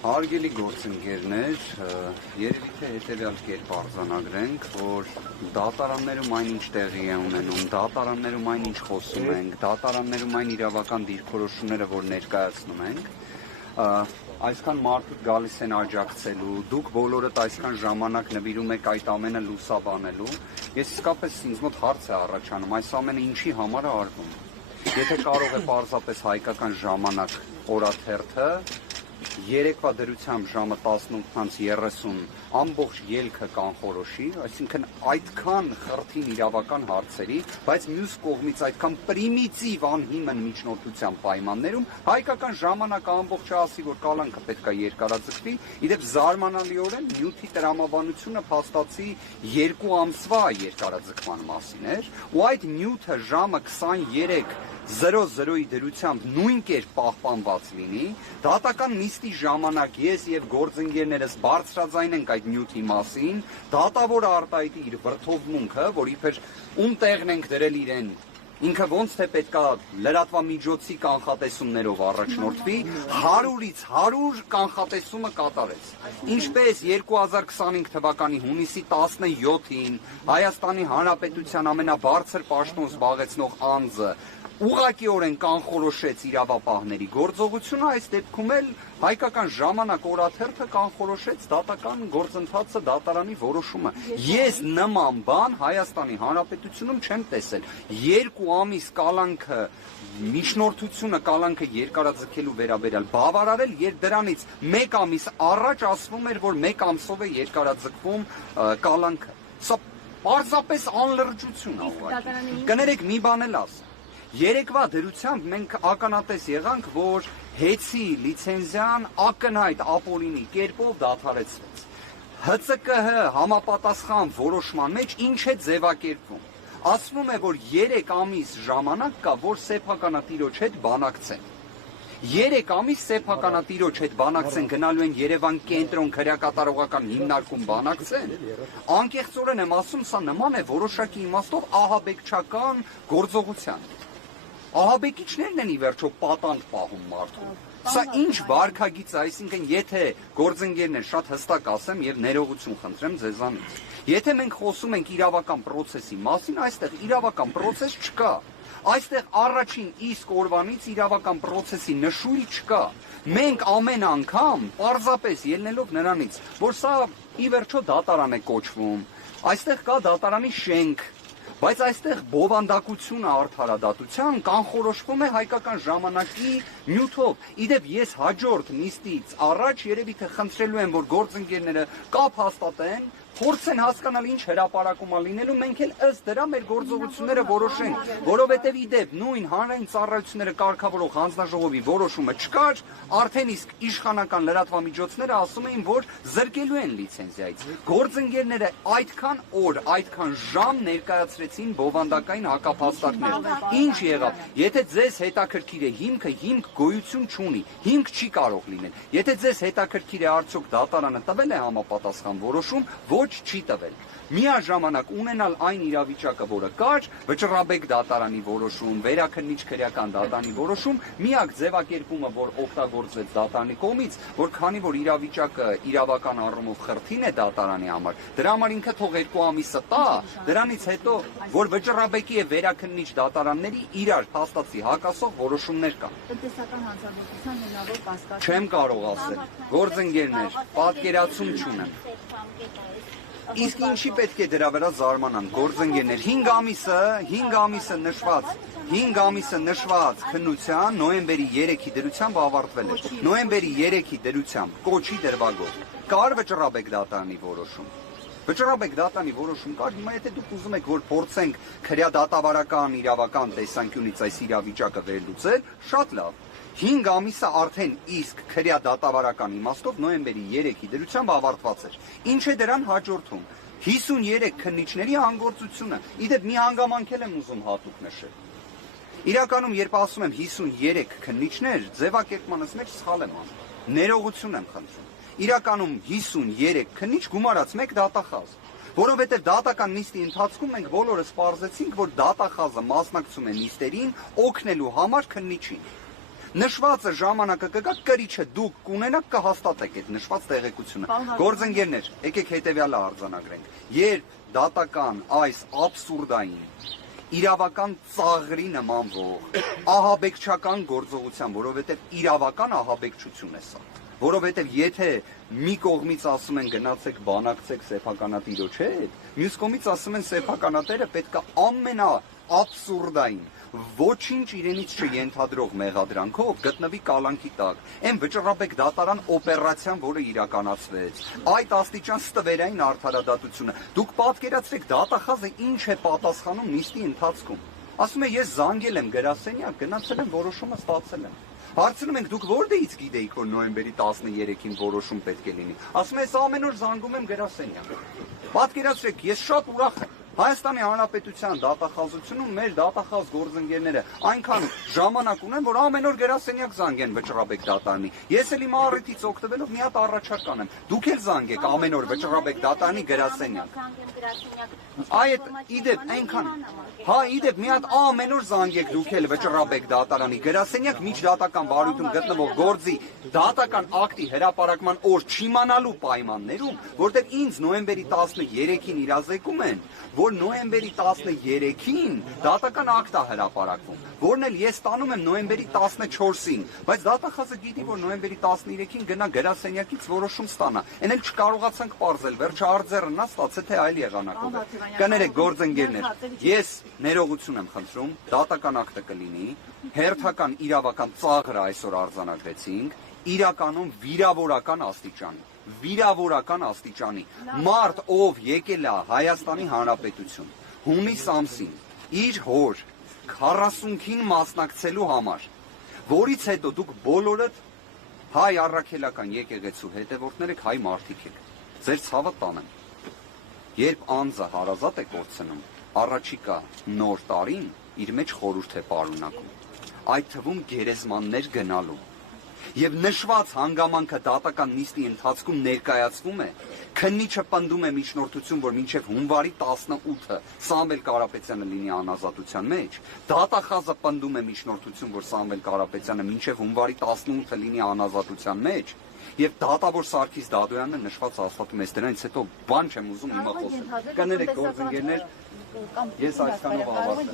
Հարգելի գործընկերներ, երևի թե հետևյալ կերպ արձանագրենք, որ դատարաններում այնինչ տեղի է ունենում, դատարաններում այնինչ խոսում ենք, դատարաններում այն իրավական դիրքորոշումները, որ ներկայացնում ենք, այսքան մարդիկ գալիս են աջակցելու, դուք բոլորդ այսքան ժամանակ նվիրում եք այդ ամենը լուսաբանելու, ես իսկապես ինձ մոտ հարց է առաջանում, այս ամենը ինչի համար է արվում։ Եթե կարող է պարզապես հայկական ժամանակ օրաթերթը երեկվա դրությամբ ժամը 18:30 ամբողջ ելքը կանխորոշի, այսինքն այդքան խրթին իրավական հարցերի, բայց մյուս կողմից այդքան պրիմիտիվ անհիմն միջնորդության պայմաններում հայկական ժամանակը ամբողջը ասի, որ կալանքը պետք է երկարաձգվի, իդեպ զարմանալիորեն նյութի տրամաբանությունը փաստացի 2 ամսվա երկարաձգման մասին էր, ու այդ նյութը ժամը 23:00-ի դրությամբ նույն կերպ պահպանված լինի, դատական նիստի ժամանակ ես եւ գործընկերներս բարձրաձայն ենք այդ նյութի մասին, դատավորը արտահայտի իր վրթովմունքը, որ իբր ում տեղն ենք դրել իրեն, ինքը ոնց թե պետքա լրատվամիջոցի կանխատեսումներով առաջնորդվի, 100-ից 100 կանխատեսումը կատարեց։ Ինչպես 2025 թվականի հունիսի 17-ին Հայաստանի Հանրապետության ամենաբարձր պաշտոն զբաղեցնող անձը ուղղակիորեն կանխորոշեց իրավապահների գործողությունը, այս դեպքում էլ հայկական ժամանակ օրաթերթը կանխորոշեց դատական գործընթացը, դատարանի որոշումը։ Ես նման բան Հայաստանի Հանրապետությունում չեմ տեսել։ 2 ամիս կալանքը միջնորդությունը կալանքը երկարաձգելու վերաբերյալ բավարարել, երբ դրանից 1 ամիս առաջ ասվում էր, որ 1 ամսով է երկարաձգվում կալանքը։ Սա պարզապես անլրջություն է։ Կներեք մի բան էլ ասեմ։ Երեկվա դրությամբ մենք ականատես եղանք, որ հեծի լիցենզիան ակնհայտ ապօրինի կերպով դադարեցվեց։ ՀՑԿՀ համապատասխան որոշման մեջ ինչ է ձևակերպվում։ Ասվում է, որ 3 ամիս ժամանակ կա, որ սեփականատիրոջ հետ բանակցեն։ 3 ամիս սեփականատիրոջ հետ բանակցեն, գնալու են Երևան կենտրոն քրեակատարողական հիմնարկում բանակցեն։ Անկեղծորեն եմ ասում, սա նման է որոշակի իմաստով ահաբեկչական գործողության։ Ահաբեկիչներն են ի վերջո պատանդ պահում մարդու։ Սա ինչ վարքագիծ է, այսինքն եթե գործընկերներ շատ հստակ ասեմ եւ ներողություն խնդրեմ ձեզանից։ Եթե մենք խոսում ենք իրավական process-ի մասին, այստեղ իրավական process չկա։ Այստեղ առաջին իսկ օրվանից իրավական process-ի նշույլ չկա։ Մենք ամեն անգամ պարզապես ելնելով նրանից, որ սա ի վերջո դատարան է կոչվում, այստեղ կա դատարանի շենք, բայց այստեղ բովանդակությունը արդարադատության կանխորոշվում է հայկական ժամանակի նյութով։ Իդեպ ես հաջորդ նիստից առաջ երևի թե խնդրելու եմ, որ գործընկերները կապ հաստատեն, փորձեն հասկանալ ինչ հրապարակում է լինելու, մենք էլ ըստ դրա մեր գործողությունները որոշենք, որովհետև իդեպ նույն հանրային ծառայությունները կարգավորող հանձնաժողովի որոշումը չկար, արդեն իսկ իշխանական լրատվամիջոցները ասում էին, որ զրկելու են լիցենզիայից։ Գործընկերները այդքան օր, այդքան ժամ ներկայացրեցին բովանդակային հակափաստարկներ։ Ինչ եղավ։ Եթե ձեզ հետաքրքիր է հիմքը, հիմք գոյություն չունի, հիմք չի կարող լինել։ Եթե ձեզ հետաքրքիր է արդյոք դատարանը տվել է համապատասխան որոշում, ոչ չի տվել։ Միաժամանակ ունենալ այն իրավիճակը, որը կար, Վճռաբեկ դատարանի որոշում, Վերաքննիչ քրեական դատարանի որոշում, միակ ձևակերպումը, որ օգտագործվեց դատարանի կողմից, որ քանի որ իրավիճակը իրավական առումով խրթին է դատարանի համար, դրա համար ինքը թող 2 ամիսը տա, դրանից հետո, որ Վճռաբեկի եւ Վերաքննիչ դատարանների իրար փաստացի հակասող որոշումներ կան։ Տնտեսական հանձնաժողովության հնարավոր կասկած։ Չեմ կարող ասել։ Գործընկերներ, պատկերացում չունեմ։ Իսկ ինչի պետք է դրա վրա զարմանան գործընկերներ 5 ամիսը նշված քննության նոյեմբերի 3-ի դրությամբ ավարտվել էր։ Նոյեմբերի 3-ի դրությամբ կոչի դրվագով կար Վճռաբեկ դատարանի որոշում։ Վճռաբեկ դատարանի որոշում կար, հիմա եթե դուք ուզում եք, որ փորձենք քրեադատավարական իրավական տեսանկյունից այս իրավիճակը վերլուծել, շատ լավ։ 5 ամիսը արդեն իսկ քրեադատավարական իմաստով նոյեմբերի 3-ի դրությամբ ավարտված էր։ Ինչ է դրան հաջորդում։ 53 քննիչների հանգործությունը։ Իդեպ մի հանգամանք եմ ուզում հատուկ նշել։ Իրականում, երբ ասում եմ 53 քննիչներ, ձևակերպմանս մեջ սխալ եմ անում։ Ներողություն եմ խնդրում։ Իրականում 53 քննիչ գումարած մեկ դատախազ, Որովհետև դատական նիստի ընթացքում մենք բոլորս պարզեցինք, որ դատախազը մասնակցում է նիստերին օգնելու համար քննիչին։ Նշվածը ժամանակը կգա, կրիչը դուք կունենաք, կհաստատեք այդ նշված տեղեկությունը։ Գործընկերներ, եկեք հետևյալը արձանագրենք։ Երբ դատական այս աբսուրդային իրավական ծաղրի նմանվող ահաբեկչական գործողության, որովհետև իրավական ահաբեկչություն է սա, որովհետև եթե մի կողմից ասում են գնացեք բանակցեք սեփականատիրոջ հետ, մյուս կողմից ասում են սեփականատերը պետք է ամենաաբսուրդային ոչինչ իրենից չենթադրող մեղադրանքով գտնվի կալանքի տակ։ Այն վճռաբեկ դատարան օպերացիան, որը իրականացվեց, այդ աստիճան ստվերային արդարադատությունը։ Դուք պատկերացրեք դատախազը ինչ է պատասխանում նիստի ընթացքում։ Ասում է ես զանգել եմ գրասենյակ, գնացել եմ, որոշումը ստացել եմ։ Հարցնում ենք դուք որտեղից գիտեիք, որ նոյեմբերի 13-ին որոշում պետք է լինի։ Ասում է ես ամեն օր զանգում եմ գրասենյակ։ Պատկերացրեք, ես շատ ուրախ եմ։ Հայաստանի Հանրապետության դատախազությունում մեր դատախազ գործընկերները այնքան ժամանակ ունեն, որ ամեն օր գրասենյակ զանգեն վճռաբեկ դատարանի։ Ես էլ իմ առիթից օգտվելով մի հատ առաջարկ կանեմ։ Դուք էլ զանգեք ամեն օր վճռաբեկ դատարանի գրասենյակ։ Այդ իդեպ այնքան, հա իդեպ մի հատ ամեն օր զանգեք դուք էլ վճռաբեկ դատարանի գրասենյակ միջդատական վարույթում գտնվող գործի դատական ակտի հրապարակման օր չիմանալու պայմաններում, որտեղ ինձ նոյեմբերի 13-ին իրազեկում են, որ նոյեմբերի 13-ին դատական ակտ է հրապարակվում, որն էլ ես ստանում եմ նոյեմբերի 14-ին, բայց դատախազը գիտի, որ նոյեմբերի 13-ին գնա գրասենյակից որոշում ստանա։ Էն էլ չկարողացանք պարզել, վերջը արձեռն նա ստացել թե այլ եղանակով է։ Կներեք գործընկերներ, ես ներողություն եմ խնդրում, դատական ակտը կլինի, հերթական իրավական ծաղրը այսօր արձանագրեցինք, իրականում վիրավորական աստիճանի, մարդ ով եկել է Հայաստանի Հանրապետություն, հունիս ամսին, իր հոր 40-ին մասնակցելու համար, որից հետո դուք բոլորդ հայ առաքելական եկեղեցու հետևորդներ եք, հայ մարդիկ եք, ձեր ցավը տանեմ, երբ անձը հարազատ է կորցնում, առաջիկա նոր տարին իր մեջ խորհուրդ է պարունակում, այդ թվում գերեզմաններ գնալու, եւ նշված հանգամանքը դատական նիստի ընթացքում ներկայացվում է, քննիչը պնդում է միջնորդություն, որ մինչև հունվարի 18-ը Սամվել Կարապետյանը լինի անազատության մեջ, դատախազը պնդում է միջնորդություն, որ Սամվել Կարապետյանը մինչև հունվարի 18-ը լինի անազատության մեջ, եւ դատավոր Սարգիս Դադոյանը նշված հաստատում է, դրանից հետո բան չեմ ուզում հիմա խոսել։ Կներեք գործընկերներ, ես այսքանով ավարտեմ։